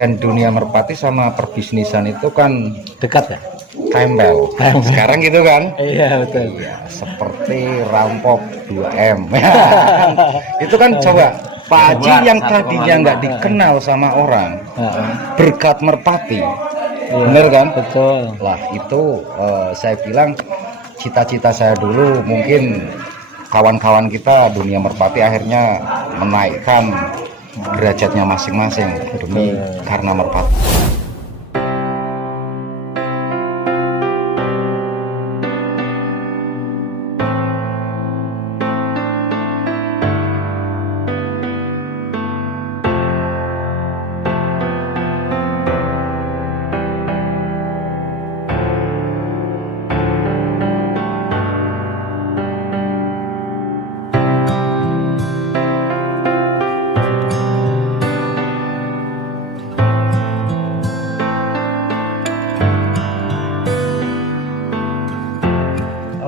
Dan dunia merpati sama perbisnisan itu kan Dekat ya? tempel. Sekarang gitu kan? Iya betul. Iya, seperti rampok 2M. Itu kan coba Pak Haji yang tadinya nggak dikenal sama orang, berkat merpati. Bener kan? Betul. Lah itu saya bilang cita-cita saya dulu, mungkin kawan-kawan kita dunia merpati akhirnya menaikkan derajatnya masing-masing demi karena merpati.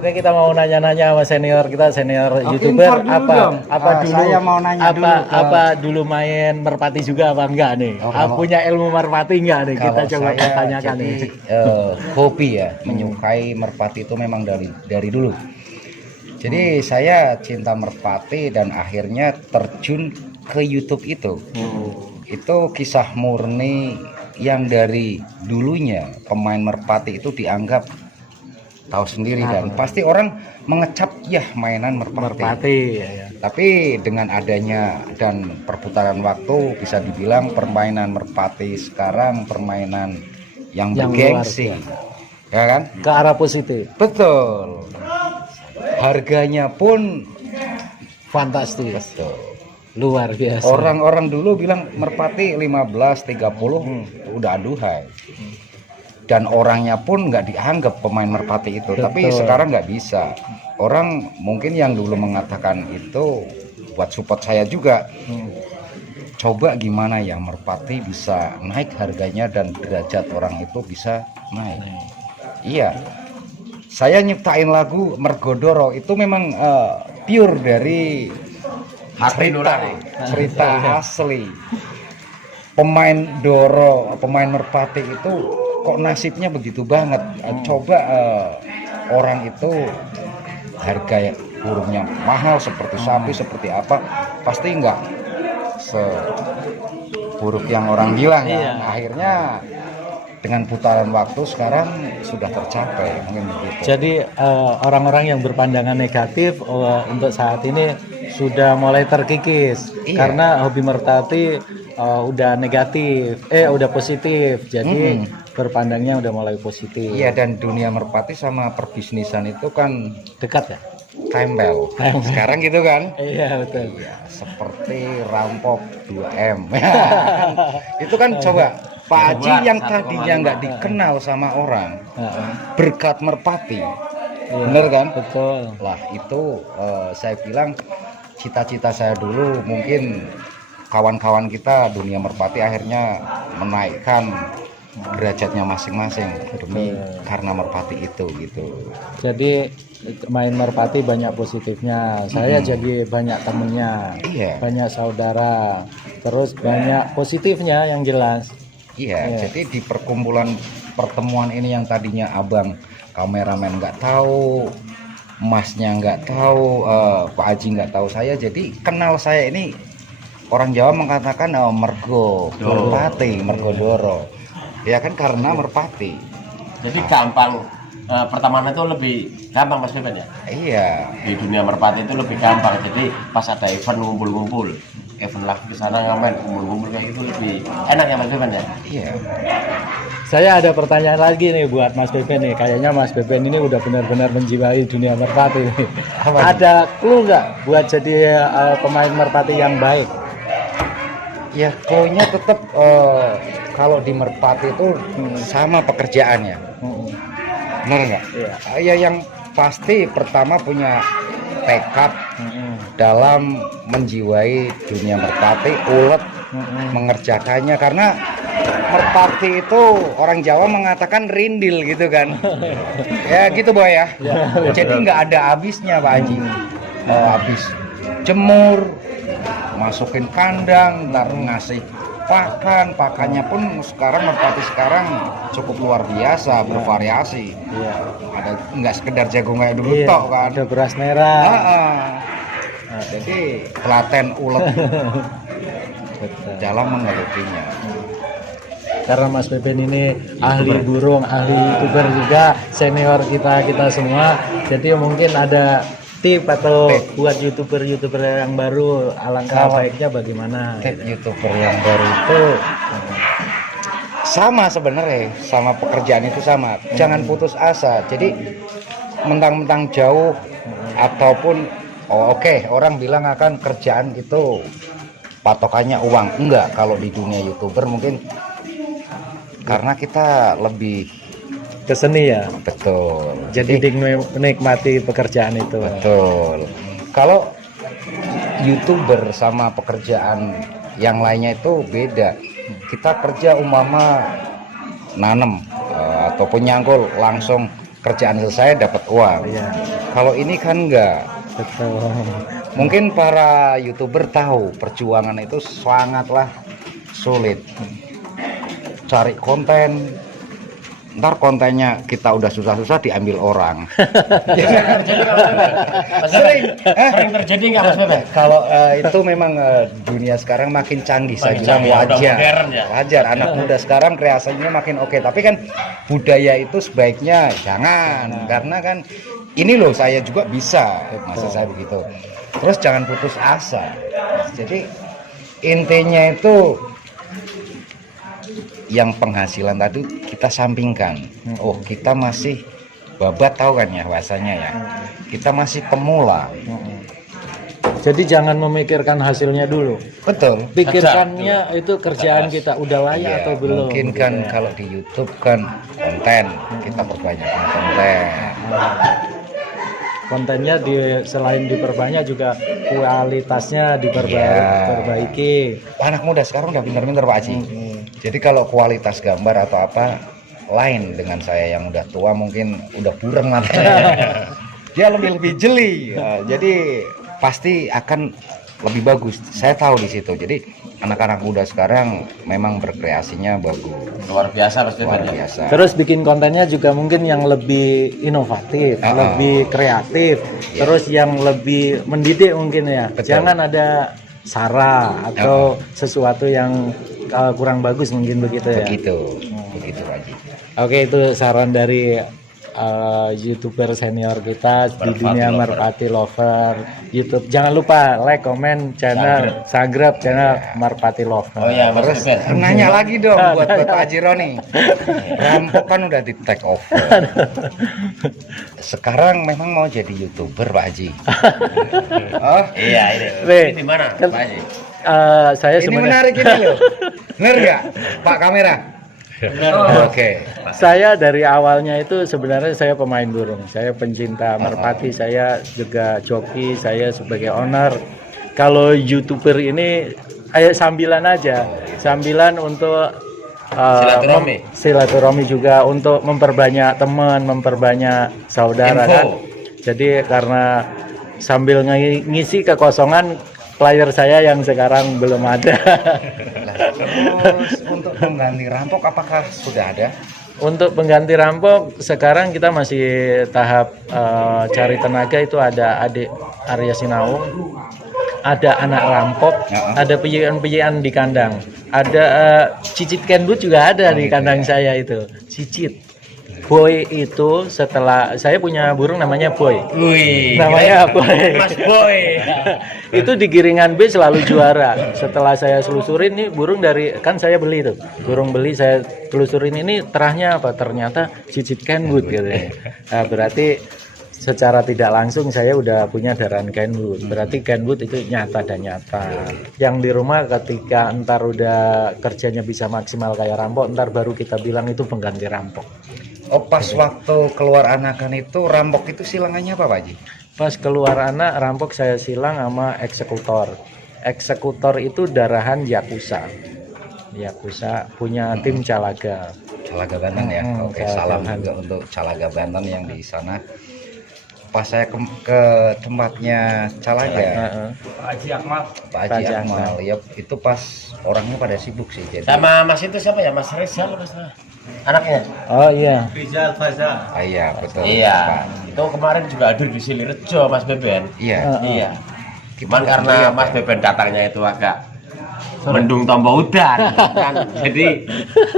Oke, kita mau nanya-nanya sama senior kita, senior YouTuber apa dulu saya mau nanya apa dulu main merpati juga apa enggak nih? Punya ilmu merpati enggak nih? Kita coba tanyakan nih. Hobi ya, menyukai merpati itu memang dari dulu. Jadi saya cinta merpati dan akhirnya terjun ke YouTube itu. Itu kisah murni yang dari dulunya pemain merpati itu dianggap tahu sendiri dan pasti orang mengecap ya mainan merpati. Ya. Tapi dengan adanya dan perputaran waktu bisa dibilang permainan merpati sekarang permainan yang bergengsi. Ya kan? Ke arah positif. Betul. Harganya pun Fantastis. betul. Luar biasa. Orang-orang dulu bilang merpati 15-30 udah aduhai. Dan orangnya pun nggak dianggap pemain merpati itu. Betul. Tapi sekarang nggak bisa. Orang mungkin yang dulu mengatakan itu buat support saya juga. Coba gimana ya merpati bisa naik harganya dan derajat orang itu bisa naik. Iya. Saya nyiptain lagu Mergodoro itu memang pure dari cerita asli. Pemain merpati itu kok nasibnya begitu banget. Coba orang itu harga burungnya mahal seperti sapi seperti apa, pasti enggak seburuk yang orang bilang ya. Akhirnya dengan putaran waktu sekarang sudah tercapai mungkin begitu. Jadi orang-orang yang berpandangan negatif untuk saat ini sudah mulai terkikis karena hobi merpati udah negatif, udah positif. Jadi berpandangnya udah mulai positif. Iya, dan dunia merpati sama perbisnisan itu kan Dekat ya? tempel. Sekarang gitu kan? Iya betul. Iya, seperti rampok 2M. Itu kan coba Pak Haji yang tadinya nggak dikenal sama orang, berkat merpati. Bener kan? Betul. Lah itu saya bilang cita-cita saya dulu, mungkin kawan-kawan kita dunia merpati akhirnya menaikkan derajatnya masing-masing demi karena merpati itu gitu. Jadi main merpati banyak positifnya. Saya jadi banyak temennya, banyak saudara, terus banyak positifnya yang jelas. Iya, jadi di pertemuan ini yang tadinya abang kameramen nggak tahu, masnya nggak tahu, Pak Haji nggak tahu saya, jadi kenal saya ini orang Jawa mengatakan merpati, mergodoro. Ya kan karena merpati. Jadi gampang, pertemanan itu lebih gampang Mas Beben ya? Iya. Di dunia merpati itu lebih gampang. Jadi pas ada event ngumpul-ngumpul, event lagi ke sana ngamen ngumpul-ngumpul kayak gitu lebih enak ya Mas Beben ya? Iya. Saya ada pertanyaan lagi nih buat Mas Beben nih. Kayaknya Mas Beben ini udah benar-benar menjiwai dunia merpati nih. Ada clue nggak buat jadi pemain merpati yang baik? Ya, clue-nya tetap kalau di merpati itu sama pekerjaannya. Benar nggak? Ya yang pasti pertama punya tekad dalam menjiwai dunia merpati, ulet mengerjakannya, karena merpati itu orang Jawa mengatakan rindil gitu kan. Ya gitu Boy ya. Jadi nggak ada habisnya Pak Haji. Habis jemur, masukin kandang, ntar ngasih pakannya pun sekarang merpati sekarang cukup luar biasa, bervariasi. Iya. Ada nggak sekedar jagung kayak dulu Iya, tok kan. ada beras merah. Jadi telaten ulet Betul. dalam menggelutinya. Karena Mas Pepen ini ahli burung, ahli youtuber juga, senior kita semua. Jadi mungkin ada tip atau buat youtuber yang baru, alangkah baiknya bagaimana? Tip youtuber yang baru itu sama sebenarnya, sama pekerjaan itu sama. Jangan putus asa. Jadi mentang-mentang jauh ataupun oke, orang bilang akan kerjaan itu patokannya uang. Enggak, kalau di dunia youtuber mungkin karena kita lebih Ke seni ya. betul. Jadi menikmati pekerjaan itu. Betul. Kalau youtuber sama pekerjaan yang lainnya itu beda. Kita kerja umpama nanem ataupun nyangkul langsung kerjaan selesai dapat uang. Iya. Kalau ini kan enggak. Betul. Mungkin para youtuber tahu perjuangan itu sangatlah sulit. Cari konten, ntar kontennya kita udah susah-susah diambil orang. Sering terjadi nggak Mas Pepe? Kalau itu memang dunia sekarang makin canggih, saya Makin bilang canggih, udah wajar. modern ya. Wajar, anak muda sekarang kreasinya makin oke. Tapi kan budaya itu sebaiknya jangan, karena kan ini loh saya juga bisa, maksud saya begitu. Terus jangan putus asa. Jadi intinya itu yang penghasilan tadi kita sampingkan. Oh, kita masih babat, tahu kan ya bahasanya ya. Kita masih pemula. Jadi jangan memikirkan hasilnya dulu. Betul. Pikirkannya itu kerjaan kita udah layak Iya, atau belum. mungkin kan kalau di YouTube kan konten, kita perbanyak konten. Kontennya selain diperbanyak juga kualitasnya diperbaiki. Anak muda sekarang udah pintar-pintar Pak Haji. Jadi kalau kualitas gambar atau apa lain dengan saya yang udah tua, mungkin udah burem matanya. Dia lebih jeli. Jadi pasti akan lebih bagus. Saya tahu di situ. Jadi anak-anak muda sekarang memang berkreasinya bagus. Luar biasa Mas Pepe. Luar biasa. Terus bikin kontennya juga mungkin yang lebih inovatif, lebih kreatif, terus yang lebih mendidik mungkin ya. Betul. Jangan ada sara atau sesuatu yang kurang bagus mungkin begitu ya. Begitu Pak Haji. Oke, itu saran dari YouTuber senior kita di dunia Merpati Lover YouTube. Jangan lupa like, comment channel Subscribe channel Merpati Lover. Oh iya, Mas Terus Pepe. nanya lagi dong buat Pak Haji Roni. Rampok kan udah di take over. Sekarang memang mau jadi YouTuber Pak Haji. Oh Iya, ini di mana Pak Haji? Saya ini sebenarnya menarik ini loh. Bener nggak Pak kamera? Oke. saya dari awalnya itu sebenarnya saya pemain burung, saya pencinta merpati, saya juga joki, saya sebagai owner. Kalau YouTuber ini sambilan aja, sambilan untuk silaturahmi juga, untuk memperbanyak teman, memperbanyak saudara kan. Jadi karena sambil ngisi kekosongan player saya yang sekarang belum ada. Terus untuk pengganti rampok apakah sudah ada? Untuk pengganti rampok sekarang kita masih tahap cari tenaga. Itu ada adik Arya Sinaung, ada anak rampok, ada pijian-pijian di kandang, ada cicit kenbut juga ada di kandang saya itu. Cicit Boy itu setelah saya punya burung namanya Boy. Wih, Namanya Boy. Mas Boy. Itu di giringan B selalu juara. Setelah saya selusurin nih burung dari, kan saya beli tuh. Burung beli saya telusurin, ini terahnya apa? Ternyata cicit kenwood gitu ya. Nah, berarti secara tidak langsung saya udah punya darah kenwood. Berarti kenwood itu nyata dan nyata. Yang di rumah ketika entar udah kerjanya bisa maksimal kayak rampok, entar baru kita bilang itu pengganti rampok. Oh, pas waktu keluar anakan itu rampok itu silangannya apa Pak Haji? Pas keluar anak rampok saya silang sama eksekutor. Eksekutor itu darahan Yakuza. Yakuza punya tim Calaga. Calaga Banten ya. Oke, Calaga salam Banten. juga untuk Calaga Banten yang di sana. pas saya ke tempatnya Calaga, Pak Haji Akmal. ya itu pas orangnya pada sibuk sih. Jadi Sama Mas itu siapa ya? Mas Rizal Mas anaknya? Oh iya. iya betul. Iya. Pak. Itu kemarin juga hadir di Silirejo Mas Beben. Iya. Iya. Kita Cuman nggak karena lihat, Mas ya. Beben datangnya itu agak mendung tombol udan kan. Jadi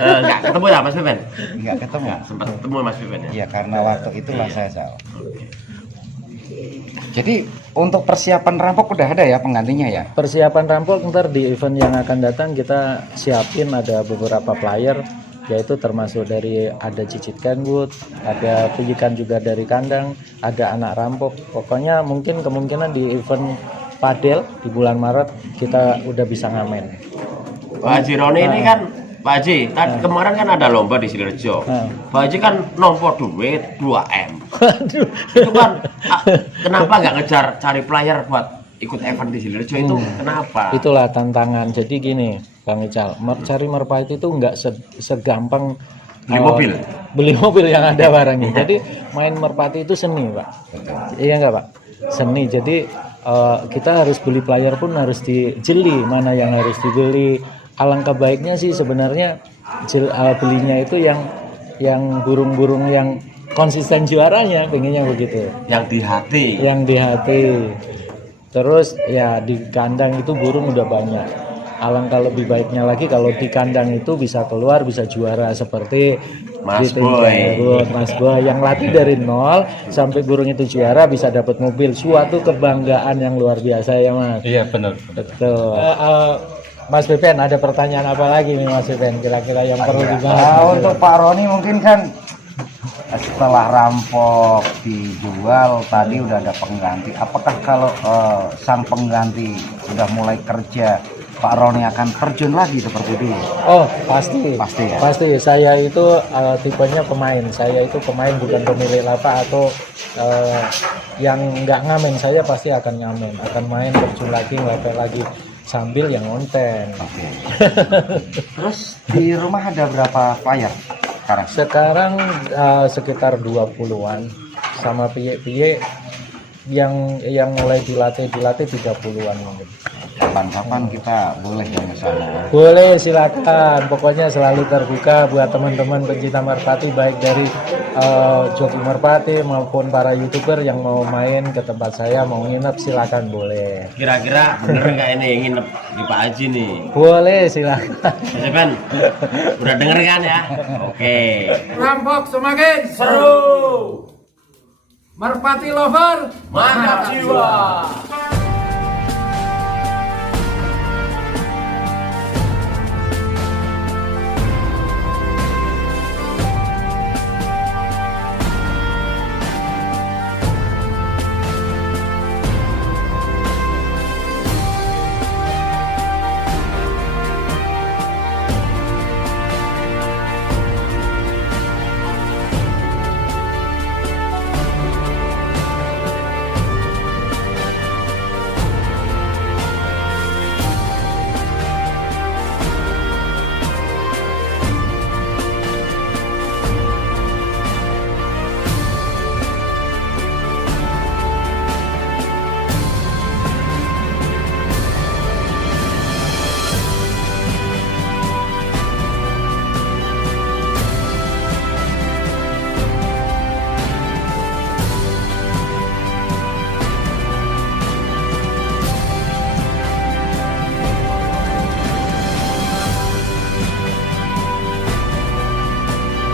nggak ketemu ya Mas Beben? Nggak ketemu. Sempat ketemu Mas Beben ya? Iya karena waktu itulah saya salah. Jadi untuk persiapan rampok udah ada ya penggantinya ya? Persiapan rampok ntar di event yang akan datang kita siapin ada beberapa player, yaitu termasuk dari ada Cicit Kenwood, ada Pijikan juga dari kandang, ada anak rampok. Pokoknya mungkin kemungkinan di event padel di bulan Maret kita udah bisa ngamen. Pak Haji Roni ini kan Pak Haji, kan kemarin kan ada lomba di Silirejo. Pak Haji kan nompo duit 2M. Waduh. Itu kan kenapa nggak ngejar cari player buat ikut event di Silirejo itu kenapa? Itulah tantangan. Jadi gini, Bang Ical, cari merpati itu nggak segampang Beli mobil. Beli mobil yang ada barangnya. Jadi main merpati itu seni, Pak. Iya nggak, Pak? Seni. Jadi kita harus beli player pun harus dijeli mana yang harus dibeli. Alangkah baiknya sih sebenarnya belinya itu yang burung-burung yang konsisten juaranya, pengennya begitu. Yang di hati. Yang di hati. Terus ya di kandang itu burung udah banyak. Alangkah lebih baiknya lagi kalau di kandang itu bisa keluar, bisa juara seperti Mas di Boy. Mas Boy yang latih dari nol sampai burung itu juara bisa dapat mobil, suatu kebanggaan yang luar biasa ya Mas. Iya benar. Betul. Mas Beben ada pertanyaan apa lagi nih Mas Beben kira-kira yang perlu dibahas? Untuk Pak Roni mungkin kan setelah rampok dijual tadi udah ada pengganti. Apakah kalau sang pengganti sudah mulai kerja, Pak Roni akan terjun lagi seperti dulu? Oh pasti. Pasti ya? Pasti. Saya itu tipenya pemain. Saya itu pemain bukan pemilik lapak atau yang nggak ngamen. Saya pasti akan ngamen, akan main terjun lagi, ngelepel lagi sambil yang konten. Oke. Terus di rumah ada berapa player sekarang? Sekarang sekitar 20-an sama piye-piye yang mulai dilatih 30-an mungkin. Kapan-kapan kita boleh ya ke sana. Boleh silakan, pokoknya selalu terbuka buat teman-teman pencinta merpati baik dari joki merpati maupun para YouTuber yang mau main ke tempat saya mau nginep silakan boleh. Kira-kira bener nggak ini nginep di Pak Haji nih? Boleh silakan. Mas Ben, udah denger kan ya? Oke. Rampok semakin seru. Merpati lover, mantap jiwa.